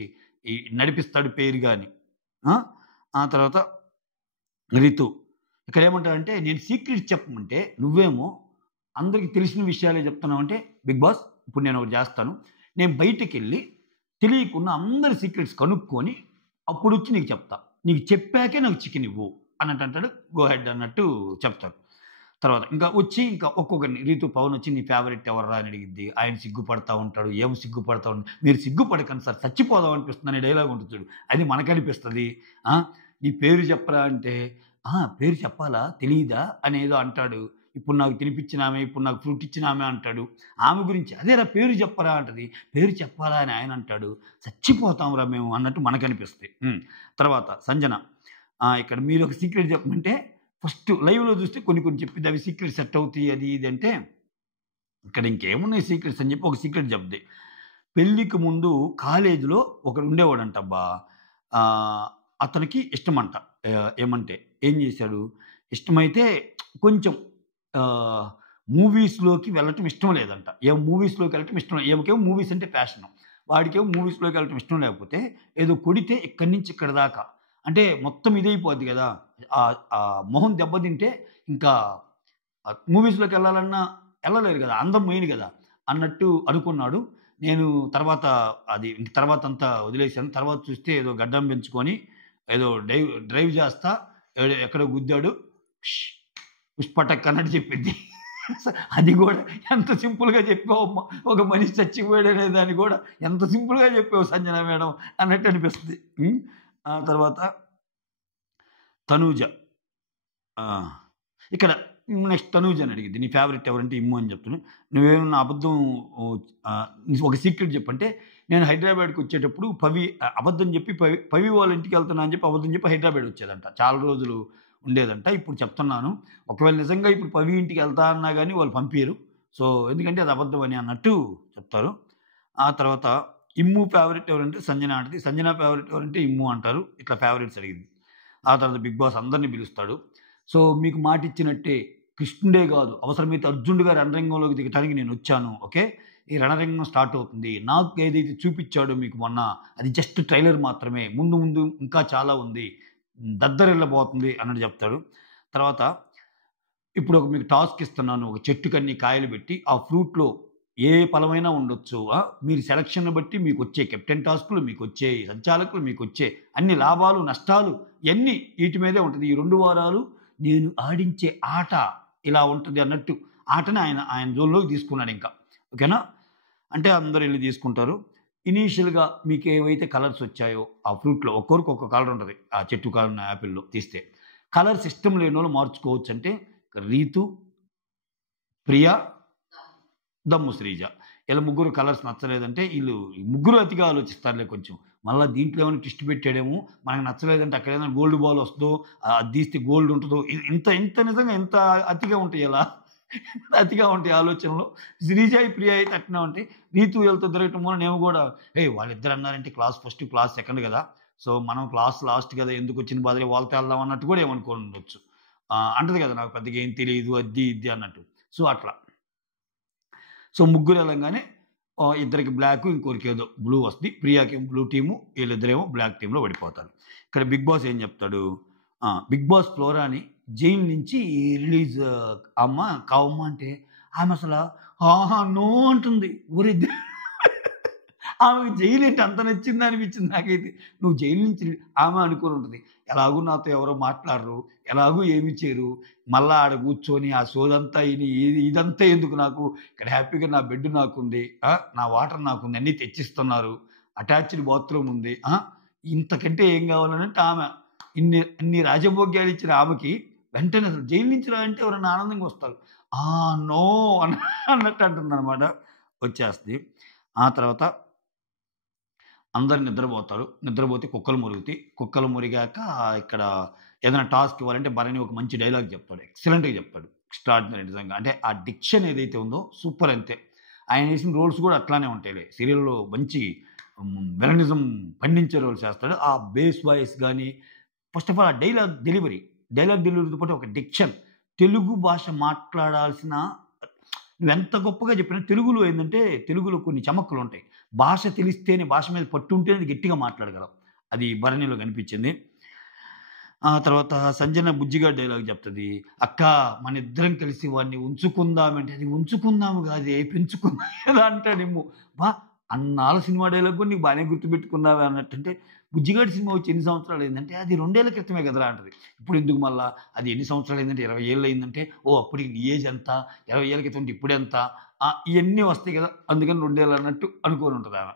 నడిపిస్తాడు పేరు గాని. ఆ! ఆ తర్వాత రితు. ఇక్కడేమంటాడంటే నేను సీక్రెట్స్ చెప్పమంటే నువ్వేమో అందరికి తెలిసిన విషయాలే చెప్తున్నావంటే, బిగ్ బాస్ ఇప్పుడు నేనొకటి జేస్తాను. నేను బయటికెళ్ళి తెలియకుండా అందరి సీక్రెట్స్ కనుక్కొని అప్పుడొచ్చి నీకు చెప్తా. నీకు చెప్పాకే నాకు చికెన్ ఇవ్వు అన్నట్టంటాడు. గో హెడ్ అన్నట్టు చెప్తారు. తర్వాత ఇంకా ఒక్కొక్కరిని రీతు పవన్ వచ్చి నీ ఫేవరెట్ ఎవర్రా అని అడిగిద్ది. ఆయన సిగ్గుపడతా ఉంటాడు. ఏమో సిగ్గుపడతా మీరు సిగ్గుపడకండి సార్ చచ్చిపోదాం అనిపిస్తుంది అనే డైలాగ్ ఉంటుంది చూడు. అది మనకనిపిస్తది. ఆ! నీ పేరు చెప్పరా అంటే, పేరు చెప్పాలా? తెలీదా? అనేదో అంటాడు. ఇప్పుడు నాకు తినిపించినామె, ఇప్పుడు నాకు ఫ్రూట్ ఇచ్చినామె అంటాడు. ఆమె గురించి అదేరా పేరు చెప్పరా అంటది. పేరు చెప్పాలా అని ఆయన అంటాడు. చచ్చిపోతాంరా మేము అన్నట్టు మనకనిపిస్తది. తర్వాత సంజన. ఇక్కడ మీరొక సీక్రెట్ చెప్పమంటే ఫస్ట్ లైవ్‌లో చూస్తే కొన్ని చెప్పిద్ది. అవి సీక్రెట్ సెట్ అవుతాయి అది ఇది అంటే, ఇక్కడ ఇంకేమున్నాయి సీక్రెట్స్ అని చెప్పి ఒక సీక్రెట్ చెప్ద్ది. పెళ్ళికి ముందు కాలేజీలో ఒకడు ఉండేవాడంటబ్బా! అతనికి ఇష్టమంట. ఏమంటే ఏం చేశాడు? ఇష్టమైతే కొంచెం ఆహ్, మూవీస్‌లోకి వెళ్ళటం ఇష్టం లేదంట. మూవీస్‌లోకి వెళ్ళటం ఇష్టం లేదు. ఈమెకేమో మూవీస్ అంటే ప్యాషను. వాడికేమో మూవీస్‌లోకి వెళ్ళటం ఇష్టం లేకపోతే ఏదో కొడితే ఇక్కడి నుంచి ఇక్కడి దాకా అంటే మొత్తం ఇదైపోద్ది గదా! మొహం దెబ్బతింటే ఇంకా మూవీస్‌లోకెళ్ళాలన్నా ఎళ్ళలేరు గదా! అందం మెయిన్ గదా! అన్నట్టు అనుకున్నాడు. నేను తర్వాతంతా వదిలేసాను. తర్వాత చూస్తే ఏదో గడ్డం పెంచుకొని ఏదో డ్రైవ్ చేస్తా ఎక్కడో గుద్దాడు. ష్ పుష్పటక్ అన్నట్టు చెప్పిద్ది. అది గూడా ఎంత సింపుల్‌గా చెప్పావమ్మా! ఒక మనిషి చచ్చిపోయాడనే దాన్ని గూడా ఎంత సింపుల్‌గా చెప్పావు సంజన మేడం అన్నట్టు అనిపిస్తది. ఆ తర్వాత తనూజ. ఆ! ఇక్కడ నెక్స్ట్ తనూజని అడిగిద్ది. నీ ఫేవరెట్ ఎవరంటే ఇమ్ము అని చెప్తాను. నువ్వేమన్నా అబద్ధం ఒక సీక్రెట్ చెప్పంటే, నేను హైదరాబాద్‌కొచ్చేటప్పుడు అబద్ధం చెప్పి పవి వాళ్ళ ఇంటికెళ్తున్నా అని చెప్పి అబద్ధం చెప్పి హైదరాబాద్ వచ్చేదంట. చాలా రోజులు ఉండేదంట. ఇప్పుడు చెప్తున్నాను. ఒకవేళ నిజంగా ఇప్పుడు పవి ఇంటికెళ్తా అన్నా గాని వాళ్ళు పంపియరు. సో, ఎందుకంటే అది అబద్ధం అని అన్నట్టు చెప్తారు. ఆ తర్వాత ఇమ్ము ఫేవరెట్ ఎవరంటే సంజన అంటది. సంజన ఫేవరెట్ ఎవరంటే ఇమ్ము అంటారు. ఇట్లా ఫేవరెట్స్ అడిగిద్ది. ఆ తర్వాత బిగ్ బాస్ అందరిని పిలుస్తాడు. సో, మీకు మాటిచ్చినట్టే కృష్ణుడే గాదు, అవసరమైతే అర్జునుడుగా రణరంగంలోకి దిగటానికి నేనొచ్చాను. ఓకే. ఈ రణరంగం స్టార్ట్ అవుతుంది. నాకు ఏదైతే చూపిచ్చాడో మీకు మొన్న అది జస్ట్ ట్రైలర్ మాత్రమే. ముందు ముందు ఇంకా చాలా ఉంది. దద్దరిల్లబోతుంది అన్నట్టు చెప్తాడు. తర్వాత ఇప్పుడు మీకు టాస్క్ ఇస్తున్నాను. ఒక చెట్టుకన్ని కాయలు పెట్టి, ఆ ఫ్రూట్‌లో ఏ ఫలమైనా ఉండొచ్చు. మీరు సెలక్షన్‌ని బట్టి మీకొచ్చే కెప్టెన్ టాస్క్‌లు, మీకొచ్చే సంచాలకులు, మీకొచ్చే అన్ని లాభాలు, నష్టాలు ఇయన్నీ ఈటి మీదే ఉంటది. ఈ 2 వారాలు నేను ఆడించే ఆట ఇలా ఉంటది అన్నట్టు ఆటని ఆయన జోన్‌లోకి తీసుకున్నాడింక. ఓకేనా? అంటే అందరూ ఎళ్లి తీసుకుంటారు. ఇనీషియల్‌గా మీకేవైతే కలర్స్ వచ్చాయో ఆ ఫ్రూట్‌లో ఒక్కొక్కరికి ఒక్క కలర్ ఉంటది. ఆ చెట్టు కానున్న యాపిల్‌లో తీస్తే. కలర్స్ ఇష్టం లేనోళ్ళు మార్చుకోవచ్చంటే రీతు, ప్రియ, దమ్ము శ్రీజ. ఈళ్ళ ముగ్గురు కలర్స్ నచ్చలేదంటే ముగ్గురు అతిగా ఆలోచిస్తారులే కొంచెం. మళ్ళా దీంట్లో ఏమైనా ట్విస్ట్ పెట్టాడేమో, మనకు నచ్చలేదంటే అక్కడేదైనా గోల్డ్ బాల్ వస్తదో, అది తీస్తే గోల్డ్ ఉంటదో, ఇంత నిజంగా ఇంత అతిగా ఉంటాయి ఇలా. అతిగా ఉంటాయి ఆలోచనలు. శ్రీజ, ప్రియ అయితే అట్నే ఉంటాయి. రీతు వీళ్ళతో తిరగటం వల్ల నేను గూడా వాళ్ళిద్దరు అన్నారంటే క్లాస్ ఫస్ట్, క్లాస్ సెకండ్ గదా! సో మనం క్లాస్ లాస్ట్ కదా ఎందుకు వచ్చిన బాధలే వాళ్ళతో వెళ్దాం అన్నట్టు కూడా ఏమనుకోని ఉండొచ్చు. అంటది కదా నాకు పెద్దగా ఏం తెలియదు అది ఇది అన్నట్టు. సో అట్లా. సో ముగ్గురు వెళ్ళంగానే ఇద్దరికి బ్లాక్ ఇంకొకరికి ఏదో బ్లూ వస్తుంది. ప్రియాకేమో బ్లూ టీము, వీళ్ళిద్దరేమో బ్లాక్ టీంలో పడిపోతారు. ఇక్కడ బిగ్ బాస్ ఏం చెప్తాడు, బిగ్ బాస్ ఫ్లోరాని జైలు నుంచి రిలీజ్ అమ్మ కావమ్మ అంటే ఆమె అసలు ఆహా నో అంటుంది. ఊరి ఆమెకు జైలు ఏంటి అంత నచ్చింది అనిపించింది నాకైతే. నువ్వు జైలు నుంచి ఆమె అనుకుని ఉంటుంది ఎలాగూ నాతో ఎవరో మాట్లాడరు, ఎలాగూ ఏమి చేయరు, మళ్ళా ఆడ కూర్చొని ఆ సోదంతా ఇదంతా ఎందుకు నాకు, ఇక్కడ హ్యాపీగా నా బెడ్ నాకుంది, నా వాటర్ నాకుంది, అన్నీ తెచ్చిస్తున్నారు, అటాచ్డ్ బాత్రూమ్ ఉంది, ఇంతకంటే ఏం కావాలనంటే ఆమె ఇన్ని రాజభోగ్యాలు ఇచ్చిన ఆమెకి వెంటనే అసలు జైలు నుంచి రా అంటే ఎవరైనా ఆనందంగా వస్తారు. నో అన్నట్టు అంటుంది అనమాట. వచ్చేస్తుంది. ఆ తర్వాత అందరు నిద్రపోతారు. నిద్రపోతే కుక్కలు మురుగుతాయి. కుక్కలు మురిగాక ఇక్కడ ఏదైనా టాస్క్ ఇవ్వాలంటే భరణి ఒక మంచి డైలాగ్ చెప్తాడు. ఎక్సలెంట్‌గా చెప్తాడు. ఎక్స్ట్రార్డినరీ నిజంగా. అంటే ఆ డిక్షన్ ఏదైతే ఉందో సూపర్ అంతే. ఆయన వేసిన రోల్స్ కూడా అట్లానే ఉంటాయిలే. సీరియల్‌లో మంచి విలనిజం పండించే రోల్స్ చేస్తాడు. ఆ బేస్ వాయిస్ గానీ, ఫస్ట్ ఆఫ్ ఆల్ ఆ డైలాగ్ డెలివరీతో పాటు ఒక డిక్షన్. తెలుగు భాష మాట్లాడాల్సిన నువ్వెంత గొప్పగా చెప్పినా తెలుగులో ఏందంటే, తెలుగులో కొన్ని చమక్కులుంటాయి. భాష తెలిస్తేనే, భాష మీద పట్టు ఉంటేనే అది గట్టిగా మాట్లాడగలం. అది భరణిలో కనిపించింది. ఆ తర్వాత సంజన బుజ్జిగా డైలాగ్ చెప్తది. "అక్క మనిద్దరం కలిసి వాడిని ఉంచుకుందామంటే" అది ఉంచుకుందాము కాదే పెంచుకుందాం కదా అంటాడేమో. అన్నాళ్ళ సినిమా డైలాగ్ కూడా నీకు బాగానే గుర్తుపెట్టుకున్నావే అన్నట్టంటే, బుజ్జిగాడి సినిమా వచ్చి ఎన్ని సంవత్సరాలు అయిందంటే, అది 2 ఏళ్ల క్రితమే కదరా అంటది. ఇప్పుడు ఎందుకు మళ్ళా? అది ఎన్ని సంవత్సరాలు అయిందంటే 20 ఏళ్ళు అయిందంటే, అప్పటికి నీ ఏజ్ ఎంత? 20 ఏళ్ల క్రితం అంటే ఇప్పుడెంత? ఇయన్నీ వస్తాయి కదా! అందుకని 2 ఏళ్ళు అన్నట్టు అనుకోని ఉంటది ఆమె.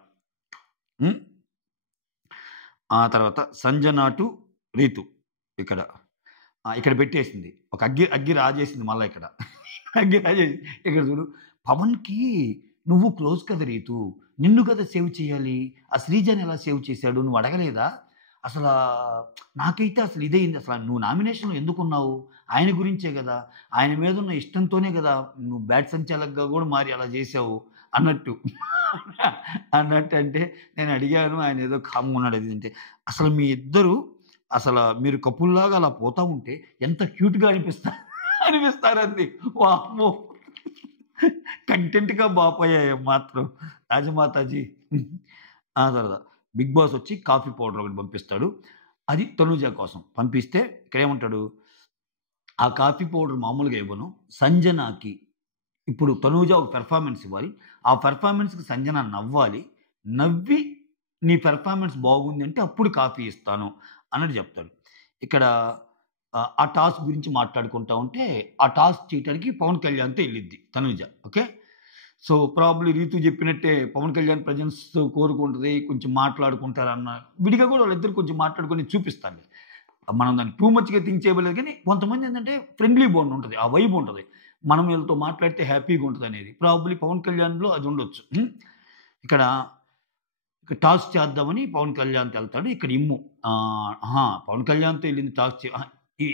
ఆ తర్వాత సంజన టు రీతు ఇక్కడ. ఇక్కడ పెట్టేసింది. ఒక అగ్గి రాజేసింది మళ్ళా ఇక్కడ. అగ్గి రాజేసి ఇక్కడ చూడు, పవన్‌కి నువ్వు క్లోజ్ కదా రీతు. నిన్ను కదా సేవ్ చేయాలి. ఆ శ్రీజని ఎలా సేవ్ చేశాడు? నువ్వు అడగలేదా? అసలా నాకైతే అసలు ఇదయింది. అసల నువ్వు నామినేషన్‌లో ఎందుకున్నావు? ఆయన గురించే గదా! ఆయన మీదున్న ఇష్టంతోనే గదా! నువ్వు బ్యాట్ సంచాలకుగా గూడా మారి అలా జేశావు అన్నట్టు. అన్నట్టంటే నేను అడిగాను. ఆయన ఏదో కామ్‌గా ఉన్నాడు అది అంటే. అసలు మీ ఇద్దరు మీరు కపుల్‌లాగా అలా పోతా ఉంటే ఎంత క్యూట్‌గా అనిపిస్తారంది. వామ్మో! కంటెంట్‌గా బాపోయాయి మాత్రం. రాజమాతాజీ. ఆ తర్వాత బిగ్ బాస్ వచ్చి కాఫీ పౌడర్ ఒకటి పంపిస్తాడు. అది తనూజ కోసం. పంపిస్తే ఇక్కడేమంటాడు, ఆ కాఫీ పౌడర్ మామూలుగా ఇవ్వను. సంజనాకి ఇప్పుడు తనూజ ఒక పెర్ఫార్మన్స్ ఇవ్వాలి. ఆ పెర్ఫార్మన్స్‌కి సంజన నవ్వాలి. నవ్వి నీ పెర్ఫార్మన్స్ బాగుంది అంటే అప్పుడు కాఫీ ఇస్తాను అన్నట్టు చెప్తాడు. ఇక్కడ ఆ టాస్క్ గురించి మాట్లాడుకుంటా ఉంటే, ఆ టాస్క్ చేయటానికి పవన్ కళ్యాణ్‌తో ఎళ్ళిద్ది Tanuja. Okay. So, probably Ritu చెప్పినట్టే పవన్ కళ్యాణ్ ప్రెజెన్స్ కోరుకుంటది. కొంచెం మాట్లాడుకుంటారన్న విడిగా కూడా వాళ్ళిద్దరు కొంచెం మాట్లాడుకొని చూపిస్తారులే. మనం దాన్ని టూ మచ్‌గా థింక్ చేయలేదు కానీ, కొంతమందేంటంటే ఫ్రెండ్లీ బాండ్ ఉంటది. ఆ వైబ్ ఉంటది. మనం వీళ్ళతో మాట్లాడితే హ్యాపీగా ఉంటదనేది. ప్రాబబ్లీ పవన్ కళ్యాణ్‌లో అది ఉండొచ్చు. ఇక్కడ టాస్క్ చేద్దామని పవన్ కళ్యాణ్‌తో ఎళ్తాడు. ఇక్కడ ఇమ్ము పవన్ కళ్యాణ్‌తో ఎళ్ళింది టాస్క్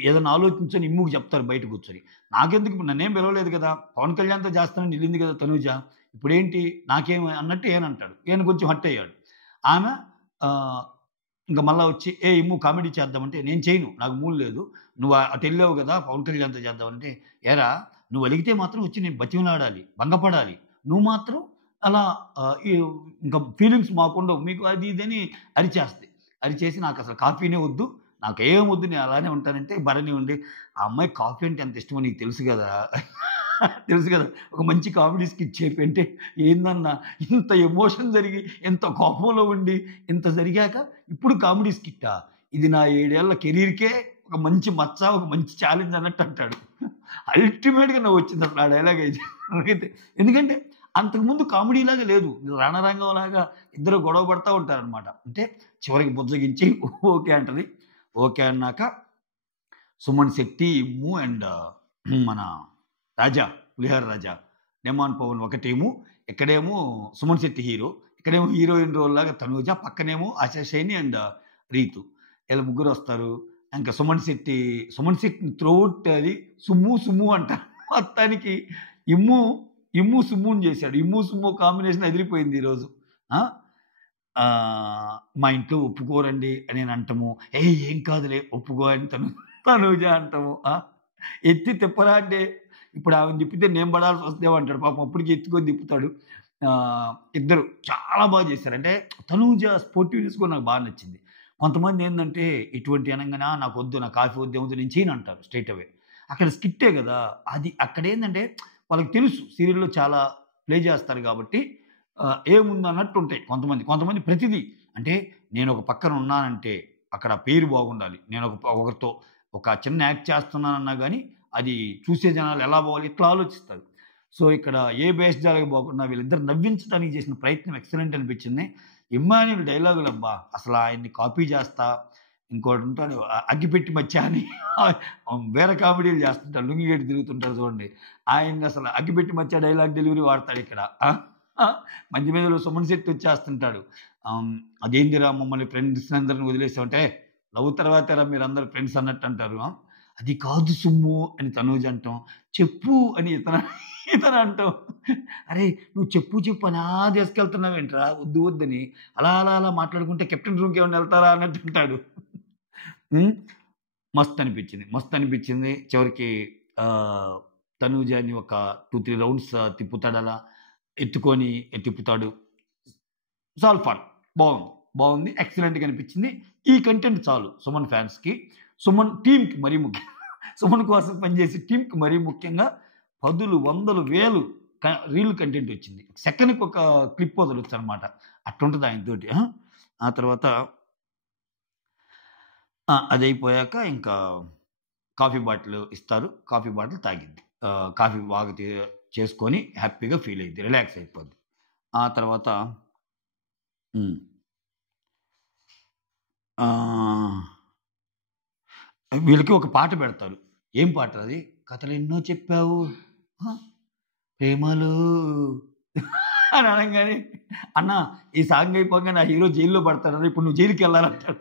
ఏదైనా ఆలోచించని ఇమ్ముకి చెప్తారు బయట కూర్చొని. నాకెందుకు నన్నేం పిలవలేదు కదా! పవన్ కళ్యాణ్‌తో చేస్తానని ఎళ్ళింది కదా తనూజ. ఇప్పుడేంటి నాకేమి అన్నట్టు ఈయనంటాడు. ఈయన కొంచెం హర్ట్ అయ్యాడు. ఆమె ఇంక మళ్ళా వచ్చి ఇమ్ము కామెడీ చేద్దామంటే, నేను చేయను. నాకు మూడ్ లేదు. నువ్వు అటెళ్ళావు కదా! పవన్ కళ్యాణ్‌తో చేద్దామంటే, ఏరా నువ్వు అలిగితే మాత్రం వచ్చి నేను బతిమిలాడాలి, భంగపడాలి. నువ్వు మాత్రం అలా ఇంకా ఫీలింగ్స్ మాకుండవు. మీకు అది ఇదని అరిచేస్తది. అరిచేసి నాకసలు కాఫీనే వద్దు. నాకేం వద్దు. నేను అలానే ఉంటానంటే భరణి ఉండి, ఆ అమ్మాయికి కాఫీ అంటే ఎంత ఇష్టమో నీకు తెలుసు గదా! తెలుసు కదా! ఒక మంచి కామెడీ స్కిట్ చెప్పి అంటే, ఏందన్నా ఇంత ఎమోషన్ జరిగి, ఇంత కోపంలో ఉండి, ఇంత జరిగాక ఇప్పుడు కామెడీ స్కిట్టా? ఇది నా 7 ఏళ్ల కెరీర్‌కే ఒక మంచి మచ్చ, ఒక మంచి ఛాలెంజ్ అన్నట్టు అంటాడు. అల్టిమేట్‌గా నవ్వొచ్చింది అసలు ఆ డైలాగ్ అయితే. ఎందుకంటే అంతకుముందు కామెడీలాగా లేదు. రణరంగంలాగా ఇద్దరు గొడవ పడతా ఉంటారనమాట. అంటే చివరికి బుజ్జగించి ఓకే అంటది. ఓకే అన్నాక సుమన్ శెట్టి, ఇమ్ము అండ్ మన రాజా, పులిహార రాజా, నెమాన్ పవన్ ఒక టీము. ఇక్కడేమో సుమన్ శెట్టి హీరో. ఇక్కడేమో హీరోయిన్ రోల్ లాగా తనూజ. పక్కనేమో ఆశా షైని అండ్ రీతు. వీళ్ళ ముగ్గురు వస్తారు. ఇంకా సుమన్ శెట్టిని త్రూఅవుట్ అది సుమ్ము అంటారు. మొత్తానికి ఇమ్ము సుమ్ముని చేశాడు. ఇమ్ము సుమ్ము కాంబినేషన్ అదిరిపోయింది ఈరోజు. మా ఇంట్లో ఒప్పుకోరండి అని నేను అంటాము. ఏం కాదులే ఒప్పుకో అని తనూజ అంటాము. ఎత్తి తిప్పరా అంటే ఇప్పుడు ఆమెను తిప్పితే నేను పడాల్సొస్తదేమో అంటాడు. పాపం అప్పటికి ఎత్తుకొని తిప్పుతాడు. ఇద్దరు చాలా బాగా చేశారు. అంటే తనూజ స్పోర్టివ్‌నెస్ కూడా నాకు బాగా నచ్చింది. కొంతమందేందంటే ఇటువంటి అనంగానే నాకొద్దు, నాకు కాఫీ వద్దు, ఏమొద్దు నేను చేయనంటారు స్ట్రెయిట్ అవే. అక్కడ స్కిట్టే గదా! అది అక్కడేందంటే వాళ్ళకి తెలుసు సీరియల్‌లో చాలా ప్లే చేస్తారు గాబట్టి ఏముందన్నట్టుంటాయి కొంతమంది. కొంతమంది ప్రతిదీ అంటే నేనొక పక్కన ఉన్నానంటే అక్కడ పేరు బాగుండాలి. ఒకరితో ఒక చిన్న యాక్ట్ చేస్తున్నానన్నా గాని అది చూసే జనాలు ఎలా పోవాలి ఇట్లా ఆలోచిస్తారు. సో, ఇక్కడ ఏ బేషజాలకు పోకుండా వీళ్ళిద్దరు నవ్వించడానికి చేసిన ప్రయత్నం ఎక్సలెంట్ అనిపించింది. ఇమ్మాన్యుల్ డైలాగులబ్బా! అసలు ఆయన్ని కాపీ చేస్తా ఇంకోడుంటాడు అగ్గిపెట్టి మచ్చా అని వేరే కామెడీలు చేస్తుంటాడు. లుంగీ కట్టి తిరుగుతుంటాడు చూడండి. ఆయన్నసలు అగ్గిపెట్టి మచ్చా డైలాగ్ డెలివరీ వాడతాడిక్కడ. మంచి మీదలో సుమన్ శెట్టి వచ్చేస్తుంటాడు. అదేందిరా మమ్మల్ని ఫ్రెండ్స్‌ని అందరిని వదిలేసావంటే, లవ్ తర్వాతేరా మీరందరూ ఫ్రెండ్స్ అన్నట్టు అంటారు. అది కాదు సుమ్ము అని తనూజ అంటాం. చెప్పు అని ఇతను అంటాం. అరేయ్! నువ్వు చెప్పు చెప్పు అని తీసుకెళ్తున్నావేంట్రా వద్దు వద్దని. అలా మాట్లాడుకుంటే కెప్టెన్ రూమ్‌కి ఏమన్నా ఎళ్తారా అన్నట్టు అంటాడు. హ్మ్. మస్తనిపించింది. మస్తనిపించింది. చివరికి తనూజని ఒక 2, 3 రౌండ్స్ తిప్పుతాడలా. ఎత్తుకొని తిప్పుతాడు. చాలు ఫన్. బావుంది. బావుంది. ఎక్సలెంట్‌గా అనిపించింది. ఈ కంటెంట్ చాలు సుమన్ ఫ్యాన్స్‌కి. సుమన్ టీమ్‌కి మరీ ముఖ్యంగా సుమన్ కోసం పనిచేసే టీమ్‌కి మరీ ముఖ్యంగా పదులు, వందలు, వేలు రీల్ కంటెంట్ వచ్చింది. సెకన్‌కి ఒక క్లిప్ వదలొచ్చనమాట. అట్లుంటది ఆయనతోటి. ఆ తర్వాత అదయిపోయాక ఇంకా కాఫీ బాటిల్ ఇస్తారు. కాఫీ బాటిల్ తాగిద్ది. కాఫీ బాగా చేసుకొని హ్యాపీగా ఫీల్ అయిద్ది. రిలాక్స్ అయిపోద్ది. ఆ తర్వాత హ్మ్. ఆహ్, వీళ్ళకి ఒక పాట పెడతారు. ఏం పాట అది? కథలెన్నో చెప్పావు ప్రేమలో అని అనంగానే, "అన్న ఈ సాంగ్ అయిపోగానే ఆ హీరో జైల్‌లో పడతాడన్న ఇప్పుడు నువ్వు జైలుకెళ్ళాలంటాడు."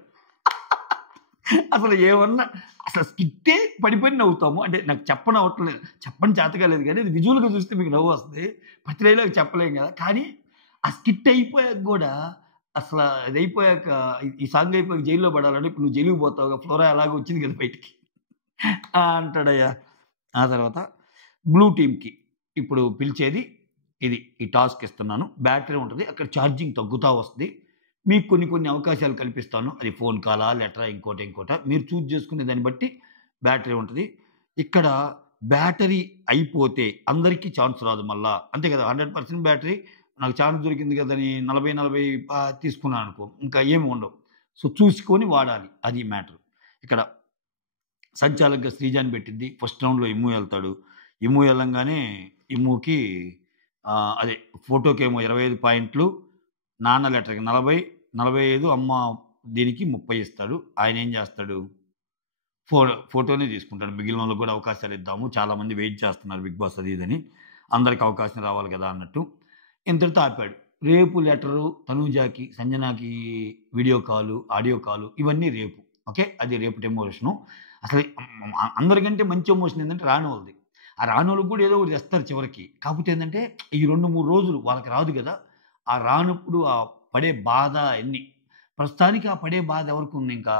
అసలు ఏమన్నా అసలు స్కిట్టే పడిపోయి నవ్వుతాము. అంటే నాకు చెప్పనవ్వట్లేదు. చెప్పని చేత కాలేదు గానీ, అది విజువల్‌గా చూస్తే మీకు నవ్వొస్తది. ప్రతి డైలాగ్ చెప్పలేం గదా! కానీ ఆ స్కిట్ అయిపోయాక గూడా అసల అదయిపోయాక ఈ సాంగ్ అయిపోయాక జైల్‌లో పడాలంటే ఇప్పుడు నువ్వు జైలుకి పోతావుగా ఫ్లోరా ఎలాగో వచ్చింది కదా బయటికి. అంటాడయ్యా. ఆ తర్వాత బ్లూ టీమ్‌కి ఇప్పుడు పిలిచేది ఇది. ఈ టాస్క్ ఇస్తున్నాను. బ్యాటరీ ఉంటది. అక్కడ ఛార్జింగ్ తగ్గుతా వస్తది. మీకు కొన్ని అవకాశాలు కల్పిస్తాను. అది ఫోన్ కాలా, లెటరా, ఇంకోటా మీరు చూజ్ చేసుకునే దాన్ని బట్టి బ్యాటరీ ఉంటది. ఇక్కడ బ్యాటరీ అయిపోతే అందరికీ ఛాన్స్ రాదు మళ్ళా. అంతే కదా! 100% బ్యాటరీ నాకు ఛాన్స్ దొరికింది కదని 40 తీసుకున్నాననుకో, ఇంకా ఏమి ఉండవు. సో, చూసుకొని వాడాలి. అది మ్యాటర్. ఇక్కడ సంచాలకుగా శ్రీజాని పెట్టిద్ది. ఫస్ట్ రౌండ్‌లో ఇమ్ము ఎళ్తాడు. ఇమ్ము ఎళ్ళంగానే ఇమ్ముకి అదే ఫోటోకేమో 25 పాయింట్లు, నాన్న లెటర్‌కి 40, 45 అమ్మ దీనికి 30 ఇస్తాడు. ఆయనేం జేస్తాడు, ఫోటోనే తీసుకుంటాడు. మిగిలినోళ్ళకి గూడా అవకాశాలు ఇద్దాము. చాలామంది వెయిట్ చేస్తున్నారు 'బిగ్ బాస్' అది ఇదని. అందరికి అవకాశం రావాలి గదా! అన్నట్టు. ఇంతటితో ఆపాడు. రేపు లెటరు తనూజాకి, సంజనాకి వీడియో కాలు, ఆడియో కాలు ఇవన్నీ రేపు. ఓకే. అది రేపటి ఎమోషను. అసలు అందరికంటే మంచి ఎమోషన్ ఏందంటే రానోళ్ళది. ఆ రానోళ్ళకి గూడా ఏదో ఒకటి తెస్తారు చివరికి. కాకపోతే ఏందంటే ఈ 2, 3 రోజులు వాళ్ళకి రాదు గదా! ఆ రానప్పుడు ఆ పడే బాధ అయన్నీ. ప్రస్తుతానికి ఆ పడే బాధ ఎవరికుందింకా?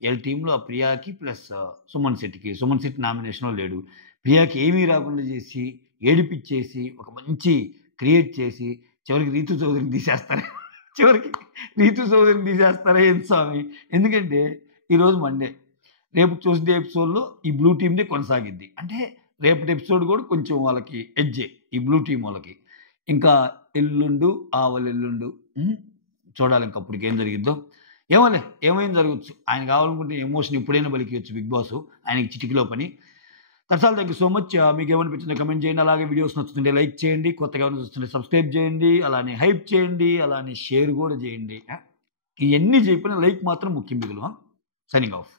ఈళ్ళ టీమ్‌లో ఆ ప్రియాకి ప్లస్ సుమన్ శెట్టికి. సుమన్ శెట్టి నామినేషన్‌లో లేడు. ప్రియాకి ఏమీ రాకుండా జేసి, ఏడిపిచ్చేసి, ఒక మంచి క్రియేట్ చేసి, చివరికి రీతు చౌదరిని తీసేస్తారు. చివరికి రీతు చౌదరిని తీసేస్తారా ఏంటి స్వామి? ఎందుకంటే ఈరోజు మండే. రేపు ట్యూస్‌డే ఎపిసోడ్‌లో ఈ బ్లూ టీమ్‌దే కొనసాగిద్ది. అంటే రేపటి ఎపిసోడ్ గూడా కొంచెం వాళ్ళకి ఎడ్జే ఈ బ్లూ టీమ్ వాళ్ళకి. ఇంకా ఎల్లుండు, ఆవలెల్లుండు. చూడాలింక అప్పటికేం జరిగిద్దో. ఏమోలే ఏమైనా జరగొచ్చు. ఆయన కావాలనుకుంటే ఎమోషన్ ఎప్పుడైనా పలికియొచ్చు 'బిగ్ బాసు.' ఆయనకి చిటికలో పని. That's all. Thank you so much. మీకేమనిపించిందో కమెంట్ చేయండి. అలాగే వీడియోస్ నచ్చుతుంటే లైక్ చేయండి. కొత్తగా ఎవరైనా చూస్తుంటే సబ్స్క్రైబ్ చేయండి. అలానే హైప్ చేయండి. అలానే షేర్ గూడా చేయండి. ఇయన్నీ చేయకపోయినా లైక్ మాత్రం ముఖ్యం మిగులు. Signing off.